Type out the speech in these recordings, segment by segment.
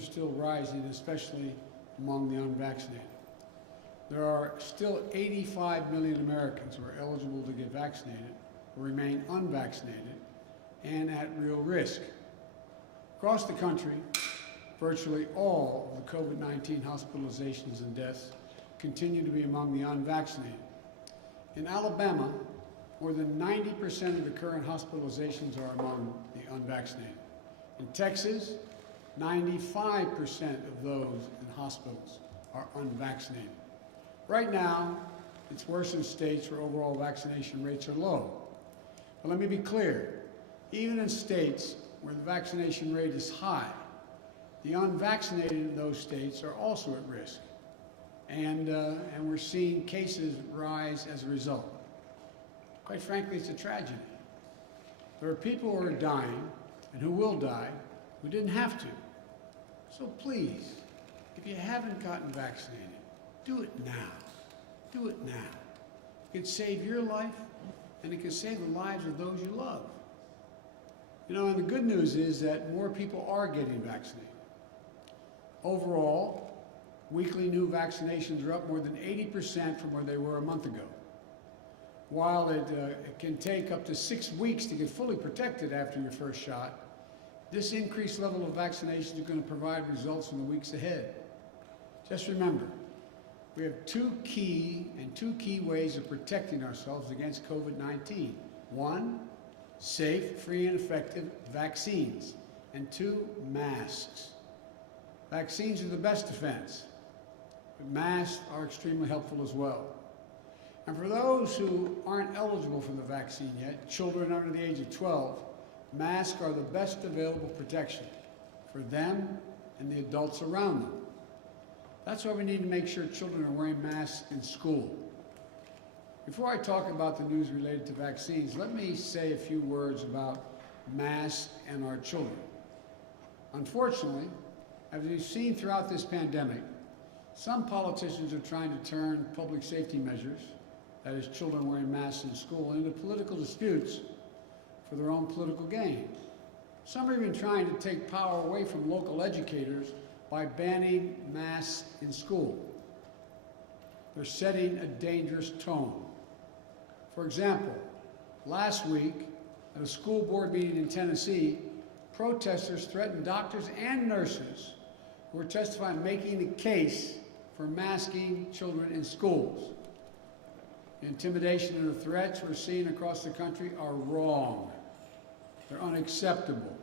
are still rising, especially among the unvaccinated. There are still 85 million Americans who are eligible to get vaccinated or remain unvaccinated and at real risk. Across the country, virtually all of the COVID-19 hospitalizations and deaths continue to be among the unvaccinated. In Alabama, more than 90% of the current hospitalizations are among the unvaccinated. In Texas, 95% of those in hospitals are unvaccinated. Right now, it's worse in states where overall vaccination rates are low. But let me be clear, even in states where the vaccination rate is high, the unvaccinated in those states are also at risk. And we're seeing cases rise as a result. Quite frankly, it's a tragedy. There are people who are dying and who will die who didn't have to. So please, if you haven't gotten vaccinated, do it now. Do it now. It can save your life and it can save the lives of those you love. You know, and the good news is that more people are getting vaccinated. Overall, weekly new vaccinations are up more than 80% from where they were a month ago. While it can take up to 6 weeks to get fully protected after your first shot, this increased level of vaccination is going to provide results in the weeks ahead. Just remember, we have two key ways of protecting ourselves against COVID-19. One, safe, free, and effective vaccines. And two, masks. Vaccines are the best defense, but masks are extremely helpful as well. And for those who aren't eligible for the vaccine yet, children under the age of 12, masks are the best available protection for them and the adults around them. That's why we need to make sure children are wearing masks in school. Before I talk about the news related to vaccines, let me say a few words about masks and our children. Unfortunately, as we've seen throughout this pandemic, some politicians are trying to turn public safety measures, that is children wearing masks in school, into political disputes for their own political gain. Some are even trying to take power away from local educators by banning masks in school. They're setting a dangerous tone. For example, last week at a school board meeting in Tennessee, protesters threatened doctors and nurses who were testifying making the case for masking children in schools. The intimidation and the threats we're seeing across the country are wrong. They're unacceptable.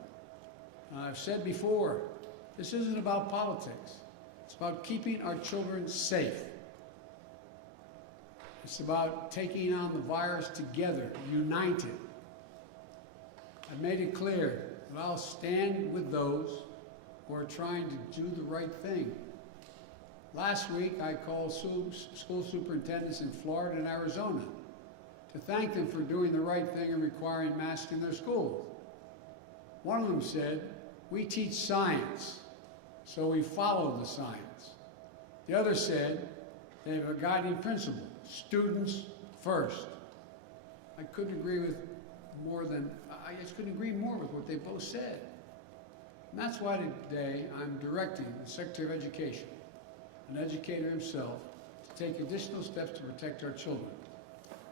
I've said before, this isn't about politics. It's about keeping our children safe. It's about taking on the virus together, united. I've made it clear that I'll stand with those who are trying to do the right thing. Last week, I called school superintendents in Florida and Arizona to thank them for doing the right thing and requiring masks in their schools. One of them said, "We teach science, so we follow the science." The other said, they have a guiding principle, students first. I just couldn't agree more with what they both said. And that's why today I'm directing the Secretary of Education, an educator himself, to take additional steps to protect our children.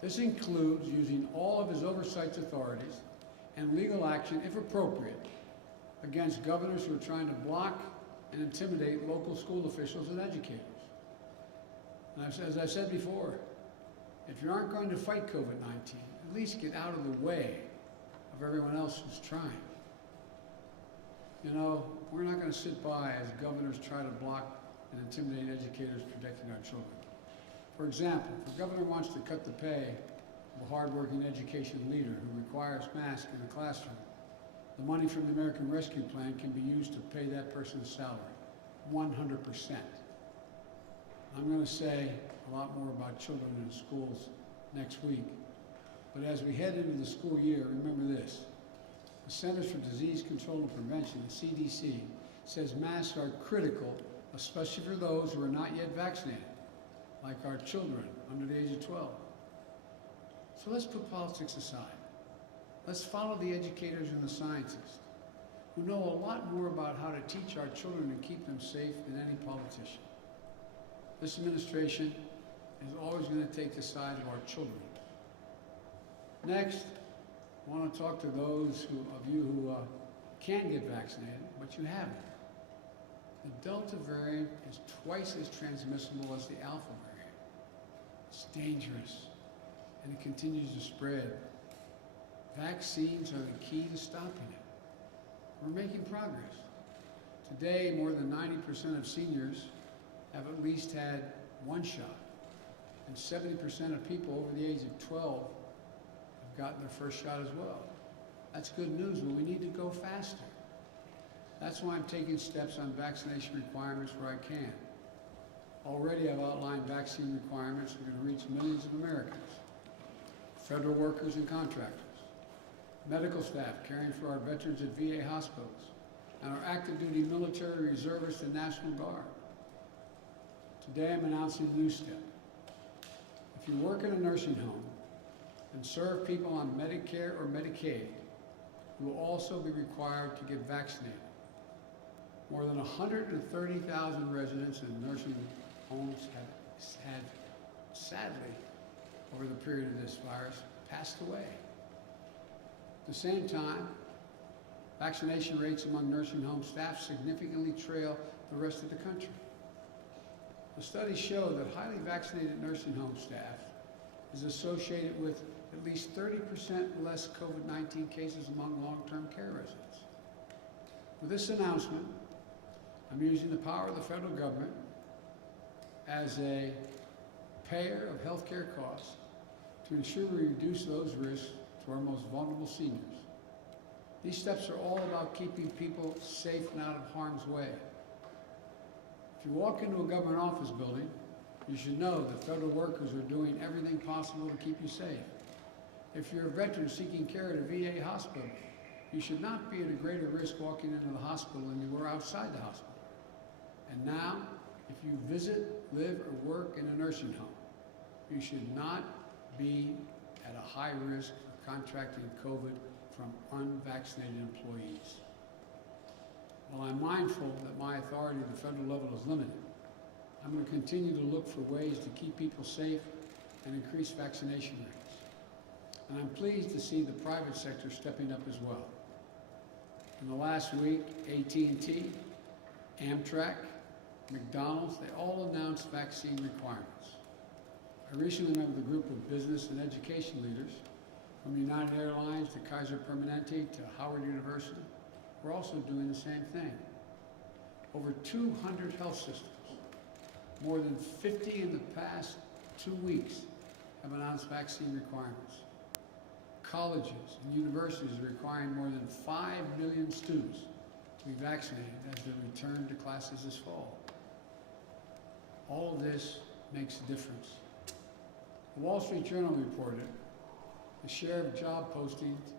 This includes using all of his oversight authorities and legal action, if appropriate, against governors who are trying to block and intimidate local school officials and educators. And as I said before, if you aren't going to fight COVID-19, at least get out of the way of everyone else who's trying. You know, we're not going to sit by as governors try to block and intimidate educators protecting our children. For example, if the governor wants to cut the pay of a hardworking education leader who requires masks in the classroom, the money from the American Rescue Plan can be used to pay that person's salary, 100%. I'm going to say a lot more about children in schools next week. But as we head into the school year, remember this. The Centers for Disease Control and Prevention, the CDC, says masks are critical, especially for those who are not yet vaccinated, like our children under the age of 12. So let's put politics aside. Let's follow the educators and the scientists who know a lot more about how to teach our children and keep them safe than any politician. This administration is always going to take the side of our children. Next, I want to talk to those of you who can get vaccinated, but you haven't. The Delta variant is twice as transmissible as the Alpha variant. It's dangerous, and it continues to spread. Vaccines are the key to stopping it. We're making progress. Today, more than 90% of seniors have at least had one shot, and 70% of people over the age of 12 have gotten their first shot as well. That's good news, but we need to go faster. That's why I'm taking steps on vaccination requirements where I can. Already I've outlined vaccine requirements that are going to reach millions of Americans, federal workers and contractors, medical staff caring for our veterans at VA hospitals, and our active duty military reservists and National Guard. Today I'm announcing a new step. If you work in a nursing home and serve people on Medicare or Medicaid, you will also be required to get vaccinated. More than 130,000 residents in nursing homes have had, sadly, over the period of this virus, passed away. At the same time, vaccination rates among nursing home staff significantly trail the rest of the country. The studies show that highly vaccinated nursing home staff is associated with at least 30% less COVID-19 cases among long-term care residents. With this announcement, I'm using the power of the federal government as a payer of health care costs to ensure we reduce those risks to our most vulnerable seniors. These steps are all about keeping people safe and out of harm's way. If you walk into a government office building, you should know that federal workers are doing everything possible to keep you safe. If you're a veteran seeking care at a VA hospital, you should not be at a greater risk walking into the hospital than you were outside the hospital. And now, if you visit, live, or work in a nursing home, you should not be at a high risk of contracting COVID from unvaccinated employees. While I'm mindful that my authority at the federal level is limited, I'm going to continue to look for ways to keep people safe and increase vaccination rates. And I'm pleased to see the private sector stepping up as well. In the last week, AT&T, Amtrak, McDonald's, they all announced vaccine requirements. I recently met with a group of business and education leaders from United Airlines to Kaiser Permanente to Howard University. We're also doing the same thing. Over 200 health systems, more than 50 in the past 2 weeks, have announced vaccine requirements. Colleges and universities are requiring more than 5 million students to be vaccinated as they return to classes this fall. All of this makes a difference. The Wall Street Journal reported the share of job postings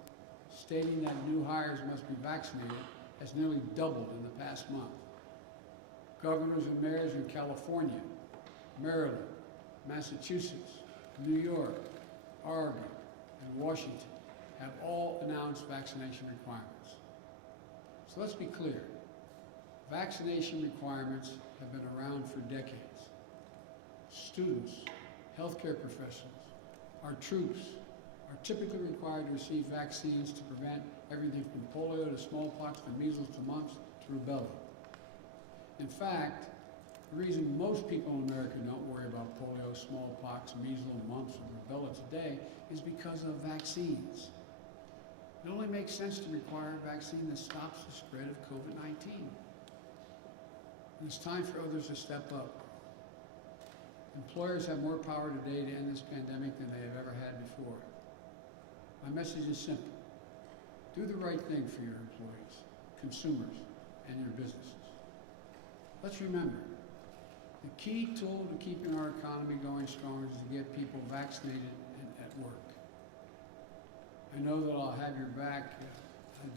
stating that new hires must be vaccinated has nearly doubled in the past month. Governors and mayors in California, Maryland, Massachusetts, New York, Oregon, and Washington have all announced vaccination requirements. So let's be clear. Vaccination requirements have been around for decades. Students, healthcare professionals, our troops are typically required to receive vaccines to prevent everything from polio to smallpox to measles to mumps to rubella. In fact, the reason most people in America don't worry about polio, smallpox, measles, mumps, and rubella today is because of vaccines. It only makes sense to require a vaccine that stops the spread of COVID-19. And it's time for others to step up. Employers have more power today to end this pandemic than they have ever had before. My message is simple. Do the right thing for your employees, consumers, and your businesses. Let's remember, the key tool to keeping our economy going strong is to get people vaccinated and at work. I know that I'll have your back.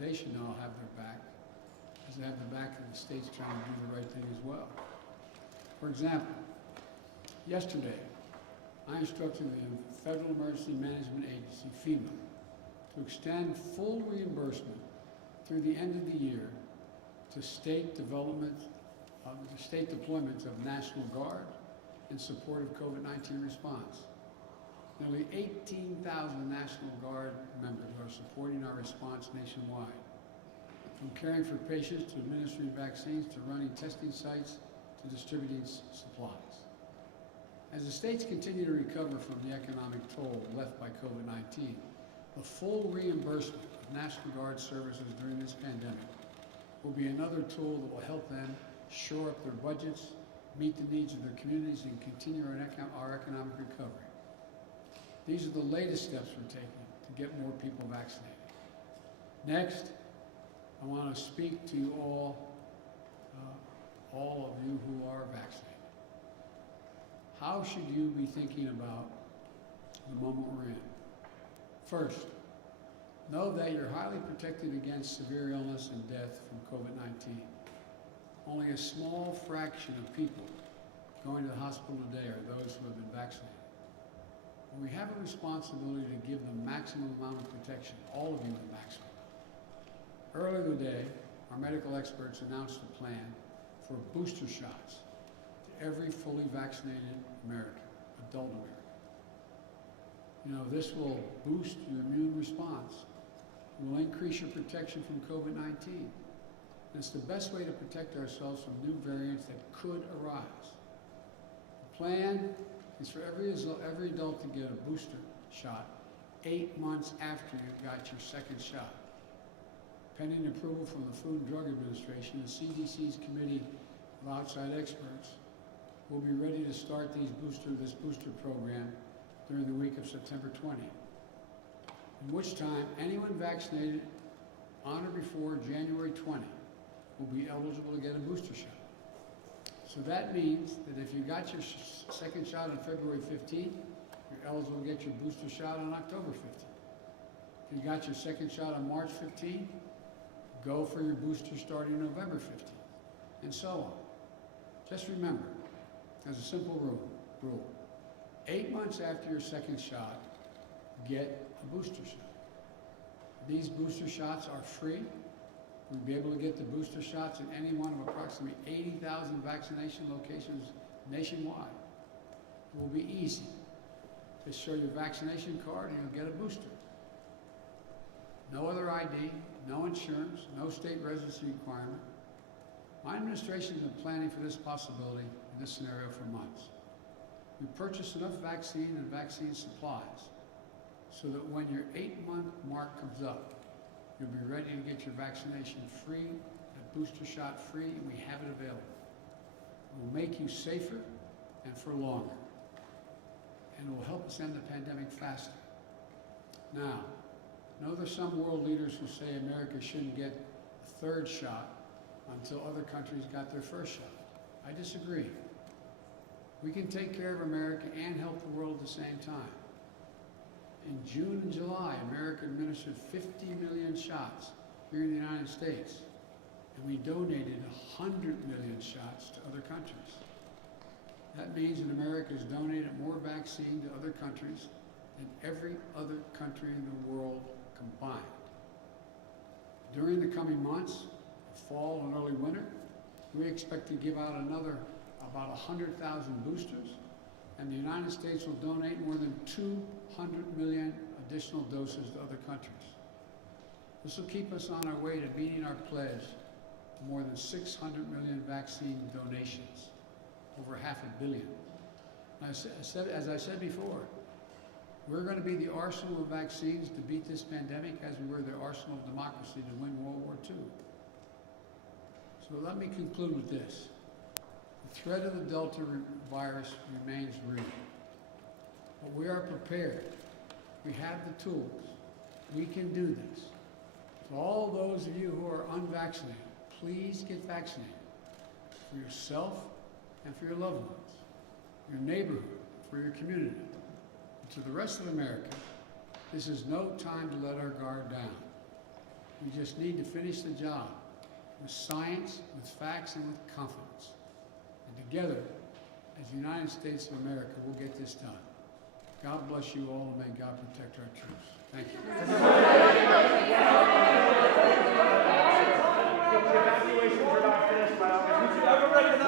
They should know I'll have their back, as they have the back of the states trying to do the right thing as well. For example, yesterday, I instructed the Federal Emergency Management Agency, FEMA, to extend full reimbursement through the end of the year to state deployment of National Guard in support of COVID-19 response. Nearly 18,000 National Guard members are supporting our response nationwide, from caring for patients to administering vaccines to running testing sites to distributing supplies. As the states continue to recover from the economic toll left by COVID-19, the full reimbursement of National Guard services during this pandemic will be another tool that will help them shore up their budgets, meet the needs of their communities, and continue our economic recovery. These are the latest steps we're taking to get more people vaccinated. Next, I want to speak to you all of you who are vaccinated. How should you be thinking about the moment we're in? First, know that you're highly protected against severe illness and death from COVID-19. Only a small fraction of people going to the hospital today are those who have been vaccinated. And we have a responsibility to give the maximum amount of protection, all of you the maximum. Earlier today, our medical experts announced a plan for booster shots to every fully vaccinated American, adult American. You know, this will boost your immune response. It will increase your protection from COVID-19. And it's the best way to protect ourselves from new variants that could arise. The plan is for every adult to get a booster shot 8 months after you got your second shot. Pending approval from the Food and Drug Administration, the CDC's Committee of Outside Experts will be ready to start this booster program during the week of September 20, in which time anyone vaccinated on or before January 20 will be eligible to get a booster shot. So that means that if you got your second shot on February 15th, you're eligible to get your booster shot on October 15th. If you got your second shot on March 15th, go for your booster starting November 15th, and so on. Just remember, as a simple rule, 8 months after your second shot, get a booster shot. These booster shots are free. We'll be able to get the booster shots in any one of approximately 80,000 vaccination locations nationwide. It will be easy. Just show your vaccination card and you'll get a booster. No other ID, no insurance, no state residency requirement. My administration has been planning for this possibility in this scenario for months. We purchased enough vaccine and vaccine supplies so that when your 8-month mark comes up, you'll be ready to get your vaccination free, that booster shot free, and we have it available. It will make you safer and for longer, and it will help us end the pandemic faster. Now, I know there's some world leaders who say America shouldn't get a third shot until other countries got their first shot. I disagree. We can take care of America and help the world at the same time. In June and July, America administered 50 million shots here in the United States, and we donated 100 million shots to other countries. That means that America has donated more vaccine to other countries than every other country in the world combined. During the coming months, fall and early winter, we expect to give out about 100,000 boosters, and the United States will donate more than 200 million additional doses to other countries. This will keep us on our way to meeting our pledge to more than 600 million vaccine donations, over $500 million. As I said before, we're going to be the arsenal of vaccines to beat this pandemic as we were the arsenal of democracy to win World War II. So let me conclude with this. The threat of the Delta virus remains real, but we are prepared. We have the tools. We can do this. To all those of you who are unvaccinated, please get vaccinated for yourself and for your loved ones, your neighborhood, for your community. And to the rest of America, this is no time to let our guard down. We just need to finish the job with science, with facts, and with confidence. And together, as the United States of America, we'll get this done. God bless you all, and may God protect our troops. Thank you. The evacuations are not finished, by all means.